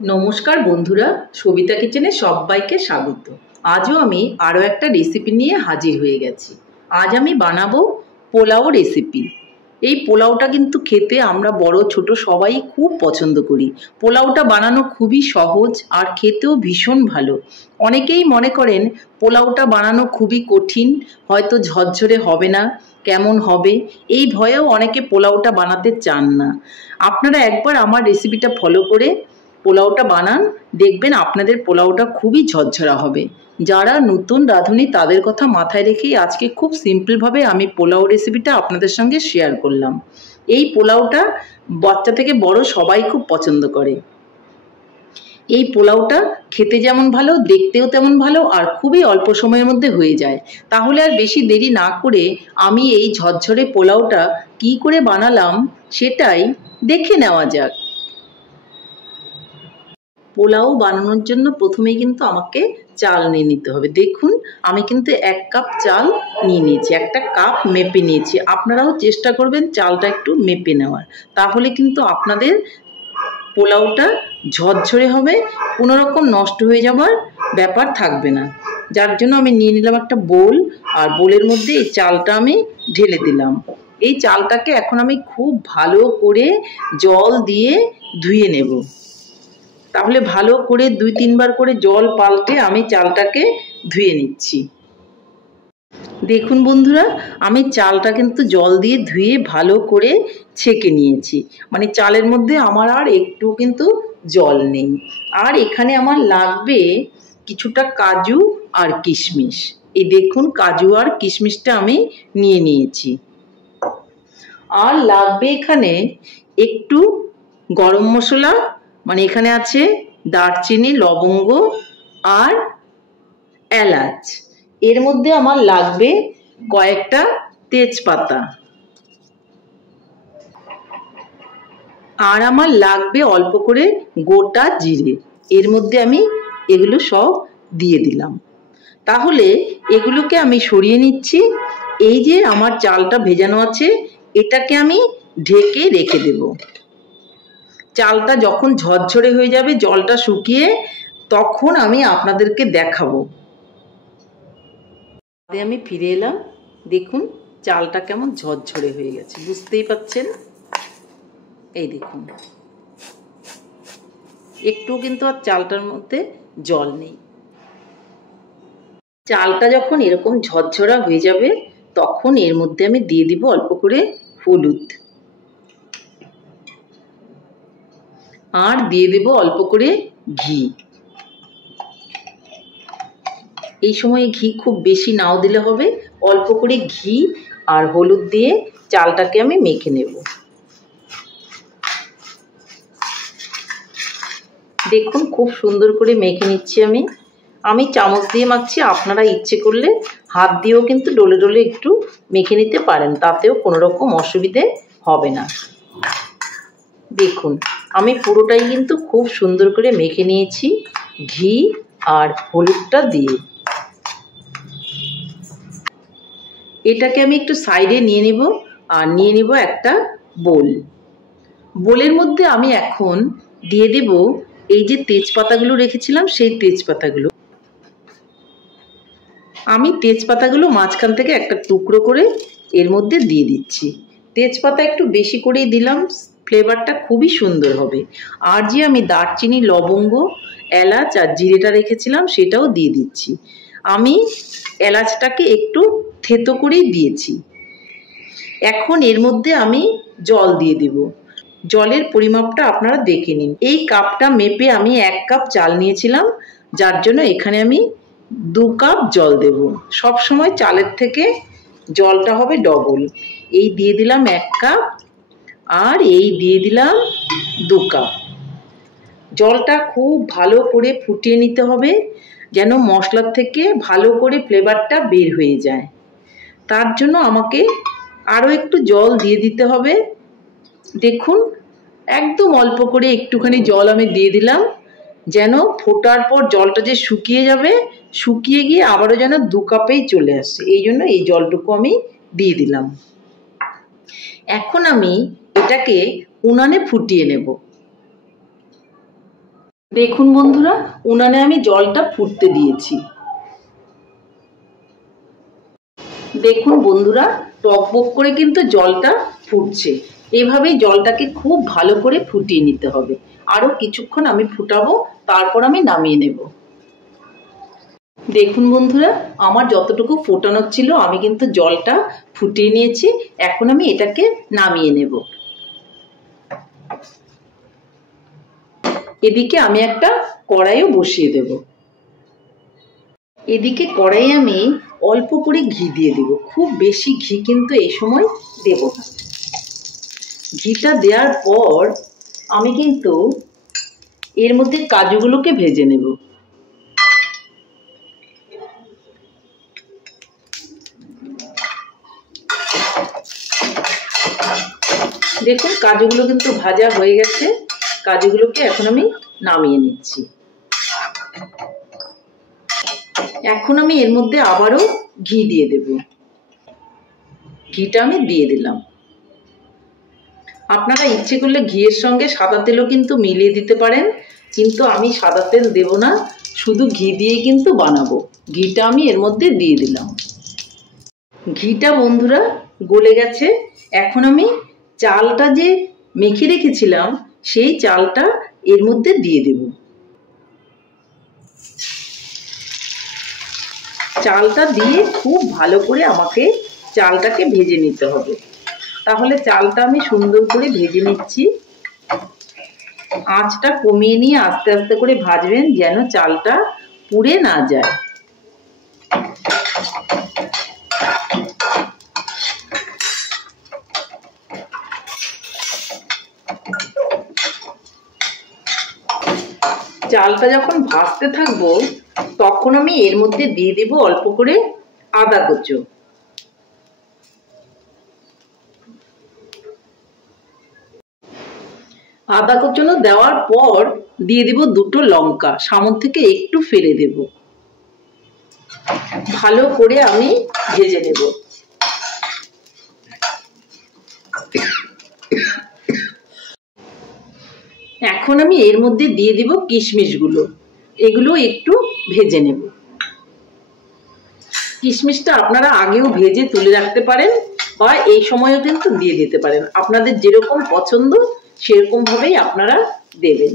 নমস্কার বন্ধুরা, সবিতা কিচেনে সবাইকে স্বাগত। আজও আমি আরও একটা রেসিপি নিয়ে হাজির হয়ে গেছি। আজ আমি বানাবো পোলাও রেসিপি। এই পোলাওটা কিন্তু খেতে আমরা বড় ছোট সবাই খুব পছন্দ করি। পোলাওটা বানানো খুবই সহজ আর খেতেও ভীষণ ভালো। অনেকেই মনে করেন পোলাওটা বানানো খুবই কঠিন, হয়তো ঝরঝরে হবে না, কেমন হবে, এই ভয়েও অনেকে পোলাওটা বানাতে চান না। আপনারা একবার আমার রেসিপিটা ফলো করে পোলাওটা বানান, দেখবেন আপনাদের পোলাওটা খুবই ঝরঝরা হবে। যারা নতুন রাঁধুনি তাদের কথা মাথায় রেখেই আজকে খুব সিম্পলভাবে আমি পোলাও রেসিপিটা আপনাদের সঙ্গে শেয়ার করলাম। এই পোলাওটা বাচ্চা থেকে বড় সবাই খুব পছন্দ করে। এই পোলাওটা খেতে যেমন ভালো, দেখতেও তেমন ভালো, আর খুবই অল্প সময়ের মধ্যে হয়ে যায়। তাহলে আর বেশি দেরি না করে আমি এই ঝরঝরে পোলাওটা কী করে বানালাম সেটাই দেখে নেওয়া যাক। পোলাও বানানোর জন্য প্রথমেই কিন্তু আমাকে চাল নিয়ে নিতে হবে। দেখুন, আমি কিন্তু 1 কাপ চাল নিয়ে নিয়েছি, একটা কাপ মেপে নিয়েছি। আপনারাও চেষ্টা করবেন চালটা একটু মেপে নেওয়ার, তাহলে কিন্তু আপনাদের পোলাওটা ঝরঝরে হবে, কোনো রকম নষ্ট হয়ে যাওয়ার ব্যাপার থাকবে না। যার জন্য আমি নিয়ে নিলাম একটা বোল, আর বোলের মধ্যে এই চালটা আমি ঢেলে দিলাম। এই চালটাকে এখন আমি খুব ভালো করে জল দিয়ে ধুয়ে নেব। তাহলে ভালো করে 2-3 বার করে জল পাল্টে আমি চালটাকে ধুয়ে নিচ্ছি। দেখুন বন্ধুরা, আমি চালটা কিন্তু জল দিয়ে ধুয়ে ভালো করে ছেঁকে নিয়েছি, মানে চালের মধ্যে আমার আর একটু কিন্তু জল নেই। আর এখানে আমার লাগবে কিছুটা কাজু আর কিশমিশ। এই দেখুন, কাজু আর কিশমিশটা আমি নিয়ে নিয়েছি। আর লাগবে এখানে একটু গরম মশলা, মানে এখানে আছে দারচিনি, লবঙ্গ আর এলাচ। এর মধ্যে আমার লাগবে কয়েকটা তেজপাতা, আর আমার লাগবে অল্প করে গোটা জিরে। এর মধ্যে আমি এগুলো সব দিয়ে দিলাম। তাহলে এগুলোকে আমি সরিয়ে নিচ্ছি। এই যে আমার চালটা ভেজানো আছে, এটাকে আমি ঢেকে রেখে দেব। চালটা যখন ঝরঝরে হয়ে যাবে, জলটা শুকিয়ে, তখন আমি আপনাদেরকে দেখাবো। আমি ফিরে এলাম। দেখুন চালটা কেমন ঝরঝরে হয়ে গেছে, বুঝতেই পাচ্ছেন। এই দেখুন, একটু কিন্তু আর চালটার মধ্যে জল নেই। চালটা যখন এরকম ঝরঝরা হয়ে যাবে, তখন এর মধ্যে আমি দিয়ে দিব অল্প করে হলুদ, আর দিয়ে দেব অল্প করে ঘি। এই সময় ঘি খুব বেশি নাও দিলে হবে, অল্প করে ঘি আর হলুদ দিয়ে চালটাকে আমি মেখে নেব। দেখুন খুব সুন্দর করে মেখে নিচ্ছি আমি চামচ দিয়ে মাখছি। আপনারা ইচ্ছে করলে হাত দিয়েও কিন্তু ডলে ডলে একটু মেখে নিতে পারেন, তাতেও কোনো রকম অসুবিধে হবে না। দেখুন আমি পুরোটাই কিন্তু খুব সুন্দর করে মেখে নিয়েছি ঘি আর হলুদটা দিয়ে। এটাকে আমি একটু সাইডে নিয়ে নেব, আর নিয়ে নেব একটা বোল। বোলের মধ্যে আমি এখন দিয়ে দেব এই যে তেজপাতাগুলো রেখেছিলাম, সেই তেজপাতাগুলো। আমি তেজপাতাগুলো মাঝখান থেকে একটা টুকরো করে এর মধ্যে দিয়ে দিচ্ছি। তেজপাতা একটু বেশি করেই দিলাম, ফ্লেভারটা খুবই সুন্দর হবে। আর যে আমি দারচিনি, লবঙ্গ, এলাচ আর জিরেটা রেখেছিলাম, সেটাও দিয়ে দিচ্ছি। আমি এলাচটাকে একটু থেতো করেই দিয়েছি। এখন এর মধ্যে আমি জল দিয়ে দেব। জলের পরিমাপটা আপনারা দেখে নিন। এই কাপটা মেপে আমি 1 কাপ চাল নিয়েছিলাম, যার জন্য এখানে আমি 2 কাপ জল দেব। সব সময় চালের থেকে জলটা হবে ডবল। এই দিয়ে দিলাম 1 কাপ, আর এই দিয়ে দিলাম 2 কাপ। জলটা খুব ভালো করে ফুটিয়ে নিতে হবে, যেন মশলার থেকে ভালো করে ফ্লেভারটা বের হয়ে যায়। তার জন্য আমাকে আরও একটু জল দিয়ে দিতে হবে। দেখুন একদম অল্প করে একটুখানি জল আমি দিয়ে দিলাম, যেন ফোটার পর জলটা যে শুকিয়ে যাবে, শুকিয়ে গিয়ে আবারও যেন 2 কাপেই চলে আসে, এই জন্য এই জলটুকু আমি দিয়ে দিলাম। এখন আমি এটাকে উনানে ফুটিয়ে নেব। দেখুন বন্ধুরা, উনানে আমি জলটা ফুটতে দিয়েছি। দেখুন বন্ধুরা, টকবক করে কিন্তু জলটা ফুটছে। এভাবেই জলটাকে খুব ভালো করে ফুটিয়ে নিতে হবে। আরও কিছুক্ষণ আমি ফুটাবো, তারপর আমি নামিয়ে নেব। দেখুন বন্ধুরা, আমার যতটুকু ফোটানোর ছিল আমি কিন্তু জলটা ফুটিয়ে নিয়েছি। এখন আমি এটাকে নামিয়ে নেব। এদিকে আমি একটা কড়াইও বসিয়ে দেব। এদিকে কড়াইয়ে আমি অল্প করে ঘি দিয়ে দেব। খুব বেশি ঘি কিন্তু এই সময় দেব না। ঘিটা দেওয়ার পর আমি কিন্তু এর মধ্যে কাজুগুলোকে ভেজে নেব। দেখুন কাজুগুলো কিন্তু ভাজা হয়ে গেছে। কাজুগুলোকে এখন আমি নামিয়ে নিচ্ছি। এখন আমি এর মধ্যে আবারও ঘি দিয়ে দেব। ঘিটা আমি দিয়ে দিলাম। আপনারা ইচ্ছে করলে ঘিয়ের সঙ্গে সাদা তেলও কিন্তু মিলিয়ে দিতে পারেন, কিন্তু আমি সাদা তেল দেব না, শুধু ঘি দিয়ে কিন্তু বানাবো। ঘিটা আমি এর মধ্যে দিয়ে দিলাম। ঘিটা বন্ধুরা গলে গেছে। এখন আমি চালটা যে মেখে রেখেছিলাম সেই চালটা এর মধ্যে দিয়ে দেব। চালটা দিয়ে খুব ভালো করে আমাকে চালটাকে ভেজে নিতে হবে। তাহলে চালটা আমি সুন্দর করে ভেজে নিচ্ছি। আঁচটা কমিয়ে নিয়ে আস্তে আস্তে করে ভাজবেন, যেন চালটা পুড়ে না যায়। চালটা যখন ভাজতে থাকবো তখন আমি এর মধ্যে দিয়ে দেব অল্প করে আদা কুচো। আদা কুচনো দেওয়ার পর দিয়ে দেব দুটো লঙ্কা, সামন থেকে একটু ফেলে দেব। ভালো করে আমি ভেজে নেব। এখন আমি এর মধ্যে দিয়ে দিব কিশমিশগুলো। এগুলো একটু ভেজে নেব। কিশমিশটা আপনারা আগেও ভেজে তুলে রাখতে পারেন বা এই সময়ও কিন্তু দিয়ে দিতে পারেন। আপনাদের যেরকম পছন্দ সেরকম ভাবেই আপনারা দেবেন।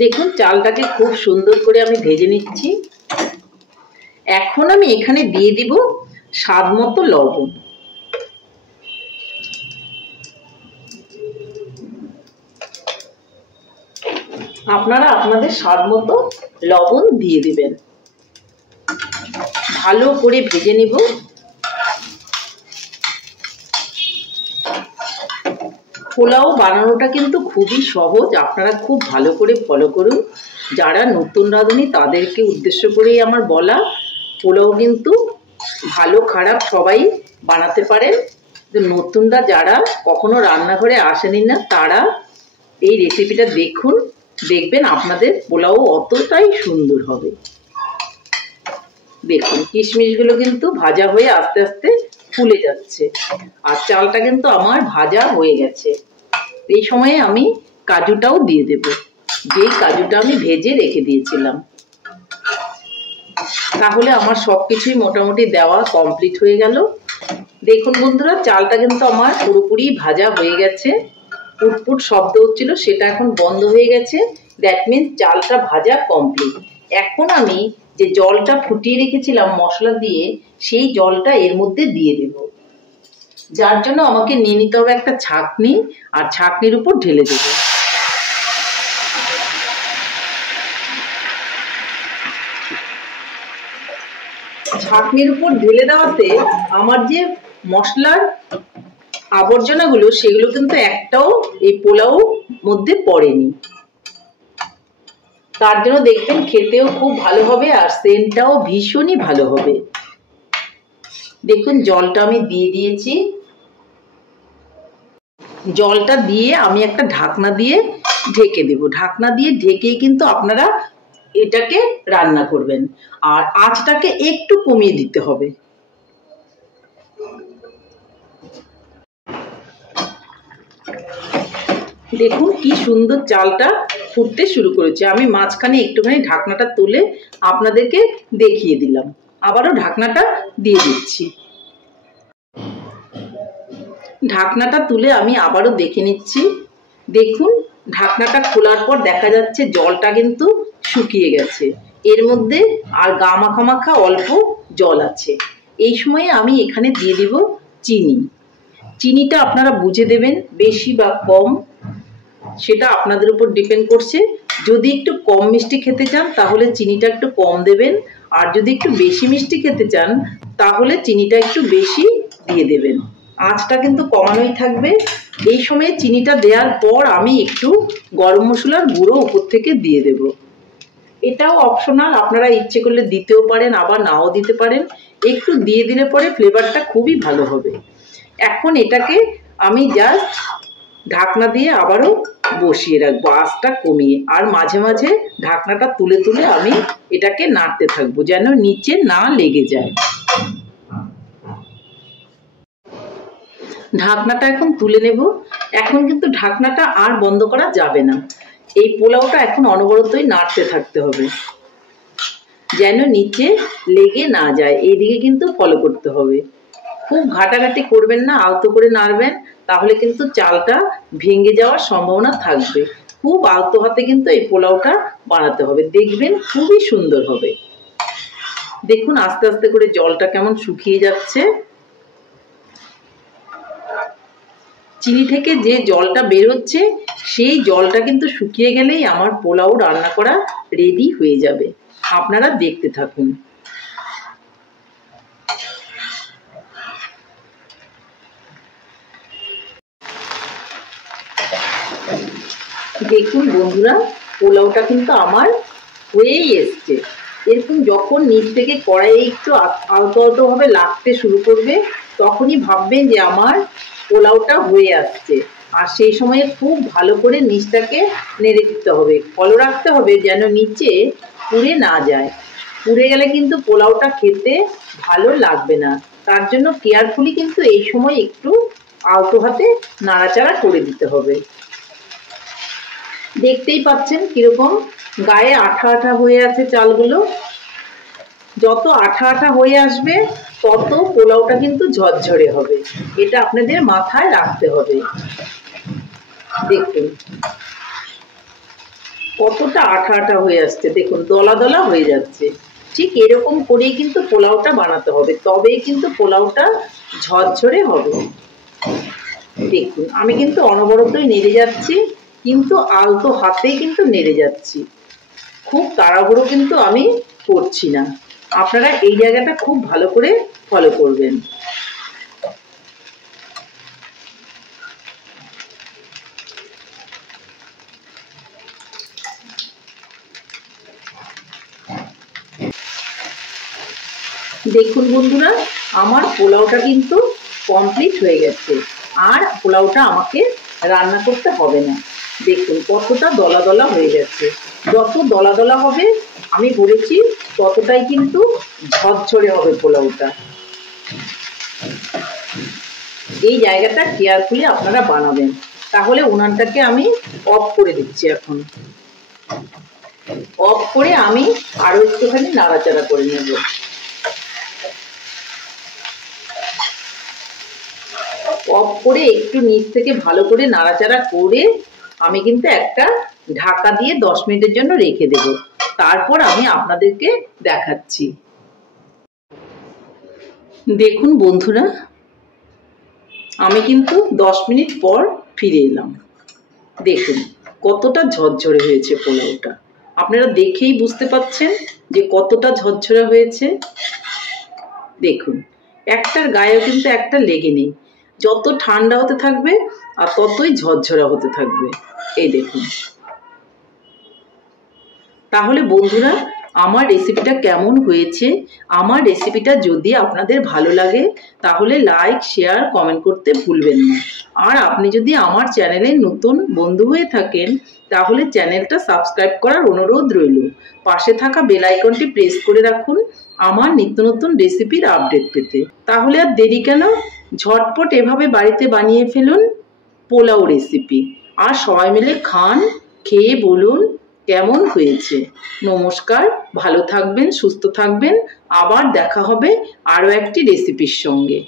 দেখুন চালটাকে খুব সুন্দর করে আমি ভেজে নিচ্ছি। এখন আমি এখানে দিয়ে দিব স্বাদ মতো লবণ। আপনারা আপনাদের স্বাদ মতো লবণ দিয়ে দিবেন। ভালো করে ভেজে নিব। পোলাও বানানোটা কিন্তু খুবই সহজ, আপনারা খুব ভালো করে ফলো করুন। যারা নতুন রাঁধুনি তাদেরকে উদ্দেশ্য করেই আমার বলা। পোলাও কিন্তু ভালো খারাপ সবাই বানাতে পারেন। নতুনরা যারা কখনো রান্নাঘরে আসেনি না তারা এই রেসিপিটা দেখুন, দেখবেন আপনাদের পোলাও অতটাই সুন্দর হবে। দেখুন কিশমিশগুলো কিন্তু ভাজা হয়ে আস্তে আস্তে ফুলে যাচ্ছে, আর চালটা কিন্তু আমার ভাজা হয়ে গেছে। এই সময়ে আমি কাজুটাও দিয়ে দেব, যেই কাজুটা আমি ভেজে রেখে দিয়েছিলাম। তাহলে আমার সবকিছুই মোটামুটি দেওয়া কমপ্লিট হয়ে গেল। দেখুন বন্ধুরা, চালটা কিন্তু আমার পুরোপুরি ভাজা হয়ে গেছে। পুটপুট শব্দ হচ্ছিল, সেটা এখন বন্ধ হয়ে গেছে। দ্যাট মিনস চালটা ভাজা কমপ্লিট। এখন আমি যে জলটা ফুটিয়ে রেখেছিলাম মশলা দিয়ে, সেই জলটা এর মধ্যে দিয়ে দেব। যার জন্য আমাকে নিয়ে নিতে হবে একটা ছাঁকনি, আর ছাঁকনির উপর ঢেলে দেব। ছাঁকনির উপর ঢেলে দেওয়াতে আমার যে মশলার আবর্জনাগুলো সেগুলো কিন্তু একটাও এই পোলাও মধ্যে পড়েনি। তার জন্য দেখবেন খেতেও খুব ভালো হবে, আর সেন্টটাও ভীষণই ভালো হবে। দেখুন জলটা আমি দিয়ে দিয়েছি। জলটা দিয়ে আমি একটা ঢাকনা দিয়ে ঢেকে দেব। ঢাকনা দিয়ে ঢেকেই কিন্তু আপনারা এটাকে রান্না করবেন, আর আঁচটাকে একটু কমিয়ে দিতে হবে। দেখুন কি সুন্দর চালটা ফুটতে শুরু করেছে। আমি মাঝখানে একটুখানি ঢাকনাটা তুলে আপনাদেরকে দেখিয়ে দিলাম। আবারও ঢাকনাটা দিয়ে দিচ্ছি। ঢাকনাটা তুলে আমি আবারও দেখে নিচ্ছি। দেখুন ঢাকনাটা খোলার পর দেখা যাচ্ছে জলটা কিন্তু শুকিয়ে গেছে, এর মধ্যে আর গা মাখা মাখা অল্প জল আছে। এই সময়ে আমি এখানে দিয়ে দিব চিনি। চিনিটা আপনারা বুঝে দেবেন, বেশি বা কম সেটা আপনাদের উপর ডিপেন্ড করছে। যদি একটু কম মিষ্টি খেতে চান তাহলে চিনিটা একটু কম দেবেন, আর যদি একটু বেশি মিষ্টি খেতে চান তাহলে চিনিটা একটু বেশি দিয়ে দেবেন। আঁচটা কিন্তু কমানোই থাকবে। এই সময়ে চিনিটা দেওয়ার পর আমি একটু গরম মশলার গুঁড়ো উপর থেকে দিয়ে দেব। এটাও অপশনাল, আপনারা ইচ্ছে করলে দিতেও পারেন আবার নাও দিতে পারেন। একটু দিয়ে দিলে পরে ফ্লেভারটা খুবই ভালো হবে। এখন এটাকে আমি জাস্ট ঢাকনা দিয়ে আবারও বসিয়ে রাখবো আঁচটা কমিয়ে, আর মাঝে মাঝে ঢাকনাটা তুলে তুলে আমি এটাকে নাড়তে থাকবো যেন নিচে না লেগে যায়। ঢাকনাটা এখন তুলে নেব। এখন কিন্তু ঢাকনাটা আর বন্ধ করা যাবে না। এই পোলাওটা এখন অনবরতই নাড়তে থাকতে হবে যেন নিচে লেগে না যায়। এইদিকে কিন্তু ফলো করতে হবে। খুব ঘাটাঘাটি করবেন না, আলতো করে নাড়বেন, তাহলে কিন্তু চালটা ভেঙে যাওয়ার সম্ভাবনা থাকবে। খুব আলতো হাতে কিন্তু এই পোলাওটা বানাতে হবে, দেখবেন খুবই সুন্দর হবে। দেখুন আস্তে আস্তে করে জলটা কেমন শুকিয়ে যাচ্ছে। চিনি থেকে যে জলটা বের হচ্ছে সেই জলটা কিন্তু শুকিয়ে গেলেই আমার পোলাও রান্না করা রেডি হয়ে যাবে। আপনারা দেখতে থাকুন। দেখুন বন্ধুরা, পোলাওটা কিন্তু আমার হয়েই এসছে। এরকম যখন নিচ থেকে কড়াইয়ে একটু আলতো আলতো ভাবে লাগতে শুরু করবে তখনই ভাববেন যে আমার পোলাওটা হয়ে আসছে। আর সেই সময়ে খুব ভালো করে নিচটাকে নেড়ে দিতে হবে, ফলো রাখতে হবে যেন নিচে পুড়ে না যায়। পুড়ে গেলে কিন্তু পোলাওটা খেতে ভালো লাগবে না। তার জন্য কেয়ারফুলি কিন্তু এই সময় একটু আলতো হাতে নাড়াচাড়া করে দিতে হবে। দেখতেই পাচ্ছেন কিরকম গায়ে আঠা আঠা হয়ে আছে চালগুলো। যত আঠা আঠা হয়ে আসবে তত পোলাওটা কিন্তু ঝরঝরে হবে, এটা আপনাদের মাথায় রাখতে হবে। দেখুন কতটা আঠা আঠা হয়ে আসছে, দেখুন দলা দলা হয়ে যাচ্ছে। ঠিক এরকম করেই কিন্তু পোলাওটা বানাতে হবে, তবেই কিন্তু পোলাওটা ঝরঝরে হবে। দেখুন আমি কিন্তু অনবরতই নেড়ে যাচ্ছি, কিন্তু আলতো হাতেই কিন্তু নেড়ে যাচ্ছি, খুব তাড়াহুড়ো কিন্তু আমি করছি না। আপনারা এই জায়গাটা খুব ভালো করে ফলো করবেন। দেখুন বন্ধুরা, আমার পোলাওটা কিন্তু কমপ্লিট হয়ে গেছে, আর পোলাওটা আমাকে রান্না করতে হবে না। দেখুন কতটা দলা দলা হয়ে গেছে। যত দলা দলা হবে আমি বলেছি ততটাই কিন্তু ঝরঝরে হবে পোলাওটা। এই জায়গাটা কেয়ারফুলি আপনারা বানাবেন। তাহলে উনানটাকে আমি অফ করে দিচ্ছি। এখন অফ করে আমি আরো একটুখানি নাড়াচাড়া করে নেব। অফ করে একটু নিচ থেকে ভালো করে নাড়াচাড়া করে আমি কিন্তু একটা ঢাকা দিয়ে 10 মিনিটের জন্য রেখে দেব। তারপর আমি আপনাদেরকে দেখাচ্ছি। দেখুন বন্ধুরা, আমি কিন্তু 10 মিনিট পর ফিরে এলাম। দেখুন কতটা ঝরঝরে হয়েছে পোলাওটা। আপনারা দেখেই বুঝতে পাচ্ছেন যে কতটা ঝরঝরে হয়েছে। দেখুন একটার গায়েও কিন্তু একটা লেগে নেই। যত ঠান্ডা হতে থাকবে আর ততই ঝরঝরা হতে থাকবে। এই দেখুন। তাহলে বন্ধুরা, আমার রেসিপিটা কেমন হয়েছে? আমার রেসিপিটা যদি আপনাদের ভালো লাগে তাহলে লাইক, শেয়ার, কমেন্ট করতে ভুলবেন না। আর আপনি যদি আমার চ্যানেলে নতুন বন্ধু হয়ে থাকেন তাহলে চ্যানেলটা সাবস্ক্রাইব করার অনুরোধ রইল। পাশে থাকা বেল আইকনটি প্রেস করে রাখুন আমার নিত্য নতুন রেসিপির আপডেট পেতে। তাহলে আর দেরি কেন, ঝটপট এভাবে বাড়িতে বানিয়ে ফেলুন পোলাও রেসিপি, আর সবাই মিলে খান খেয়ে বলুন কেমন হয়েছে। নমস্কার, ভালো থাকবেন, সুস্থ থাকবেন। আবার দেখা হবে আরও একটি রেসিপির সঙ্গে।